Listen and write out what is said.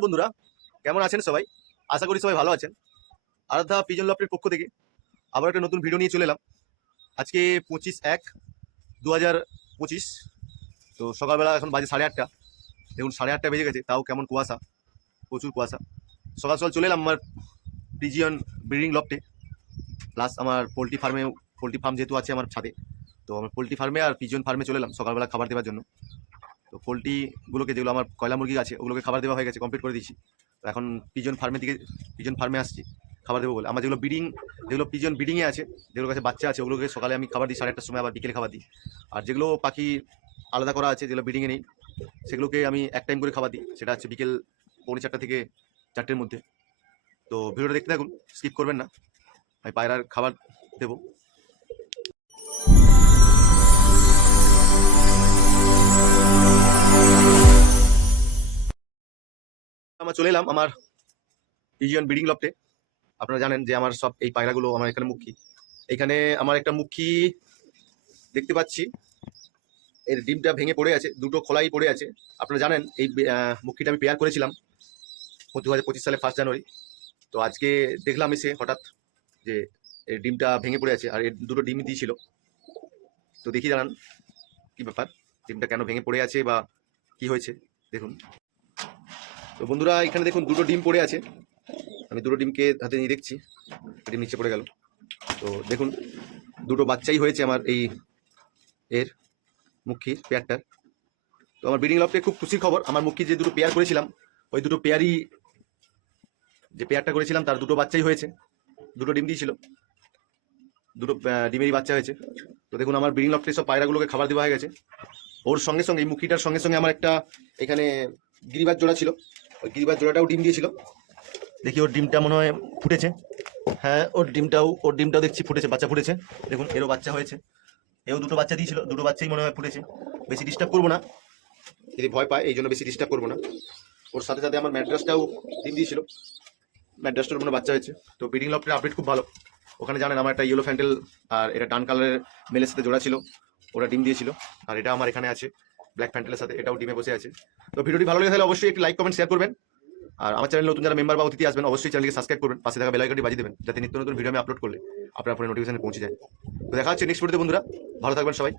নমস্কার বন্ধুরা, কেমন আছেন সবাই? আশা করি সবাই ভালো আছেন। আরাধ্যা পিজন লফটের পক্ষ থেকে আবার একটা নতুন ভিডিও নিয়ে চলে এলাম। আজকে 25/1/2025। তো সকালবেলা এখন বাজে 8:30। দেখুন 8:30 বেজে গেছে, তাও কেমন কুয়াশা, প্রচুর কুয়াশা। সকাল সকাল চলে এলাম আমার পিজিয়ন ব্রিডিং লফটে, প্লাস আমার পোলট্রি ফার্ম যেহেতু আছে আমার ছাদে, তো আমার পোলট্রি ফার্মে আর পিজিয়ন ফার্মে চলে এলাম সকালবেলা খাবার দেওয়ার জন্য। তো পোলট্রিগুলোকে যেগুলো আমার কয়লা মুরগি আছে ওগুলোকে খাবার দেওয়া হয়ে গেছে, কমপ্লিট করে দিয়েছি। তো এখন পিজন ফার্মে আসছি খাবার দেবো বলে। আমার যেগুলো পিজন ব্রিডিংয়ে আছে, যেগুলোর কাছে বাচ্চা আছে, ওগুলোকে সকালে আমি খাবার দিই 8:30টার সময়, আবার বিকেলে খাবার দিই। আর যেগুলো পাখি আলাদা করা আছে, যেগুলো ব্রিডিংয়ে নেই, সেগুলোকে আমি এক টাইম করে খাবার দিই, সেটা হচ্ছে বিকেল 4:45 থেকে 4টের মধ্যে। তো ভিডিওটা দেখতে থাকুন, স্কিপ করবেন না। আমি পায়রার খাবার দেবো। আমরা চলে এলাম আমার পিজিয়ন ব্রিডিং লফটে। আপনারা জানেন যে আমার সব এই পায়রাগুলো আমার এখানে মুখী। এখানে আমার একটা মুখী দেখতে পাচ্ছি, এর ডিমটা ভেঙে পড়ে আছে, দুটো খোলাই পড়ে আছে। আপনারা জানেন এই মুখীটা আমি পেয়ার করেছিলাম 2025 সালে 1 জানুয়ারি। তো আজকে দেখলাম এসে হঠাৎ যে এর ডিমটা ভেঙে পড়ে আছে, আর এর দুটো ডিম দিয়েছিল। তো দেখি জানান কি ব্যাপার, ডিমটা কেন ভেঙে পড়ে আছে বা কি হয়েছে দেখুন। তো বন্ধুরা, এখানে দেখুন দুটো ডিম পড়ে আছে। আমি দুটো ডিমকে হাতে নিয়ে দেখছি, ডিম নিচে পড়ে গেল। তো দেখুন দুটো বাচ্চাই হয়েছে আমার এই এর মুখীর পেয়ারটার। তো আমার ব্রিডিং লফটে খুব খুশির খবর, আমার মুখী যে দুটো পেয়ার করেছিলাম, ওই দুটো পেয়ারই যে পেয়ারটা করেছিলাম তার দুটো বাচ্চাই হয়েছে, দুটো ডিম দিয়েছিল, দুটো ডিমেরই বাচ্চা হয়েছে। তো দেখুন আমার ব্রিডিং লফটে সব পায়রাগুলোকে খাবার দেওয়া হয়ে গেছে। ওর সঙ্গে সঙ্গে এই মুখীটার সঙ্গে সঙ্গে আমার একটা এখানে গিরিবাজ জোড়া ছিল, ওই গিরিবাজ জোড়াটাও ডিম দিয়েছিল। দেখি ওর ডিমটা মনে হয় ফুটেছে। হ্যাঁ, ওর ডিমটাও দেখছি ফুটেছে, বাচ্চা ফুটেছে। দেখুন এরও বাচ্চা হয়েছে, এও দুটো বাচ্চা দিয়েছিল, দুটো বাচ্চাই মনে হয় ফুটেছে। বেশি ডিস্টার্ব করবো না, যদি ভয় পায় এই জন্য বেশি ডিস্টার্ব করবো না। ওর সাথে সাথে আমার ম্যাড্রাসটাও ডিম দিয়েছিল, ম্যাড্রাসটার মনে বাচ্চা হয়েছে। তো ব্রিডিং লফটের আপডেট খুব ভালো। ওখানে জানেন আমার একটা ইয়েলো ফ্যান্টেল আর এটা ডান কালারের মেলের সাথে জোড়া ছিল, ওরা ডিম দিয়েছিল। আর এটা আমার এখানে আছে ব্ল্যাক ফ্যান্টেলের সাথে, এটাও ডিমে বসে আছে। তো ভিডিওটি ভালো লেগে থাকলে অবশ্যই একটি লাইক কমেন্ট শেয়ার করবেন। আর আমার চ্যানেলে নতুন যারা মেম্বার বা অতিথি আসবেন, অবশ্যই চ্যানেলকে সাবস্ক্রাইব করবেন, পাশে থাকা বেল আইকনটি বাজিয়ে দেবেন, যাতে নিত্য নতুন ভিডিও আমি আপলোড করলে আপনার ফোনে নোটিফিকেশন পৌঁছে যায়। তো দেখা হচ্ছে নেক্সট ভিডিওতে বন্ধুরা, ভালো থাকবেন সবাই।